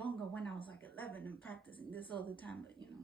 longer when I was like 11 and practicing this all the time, but you know,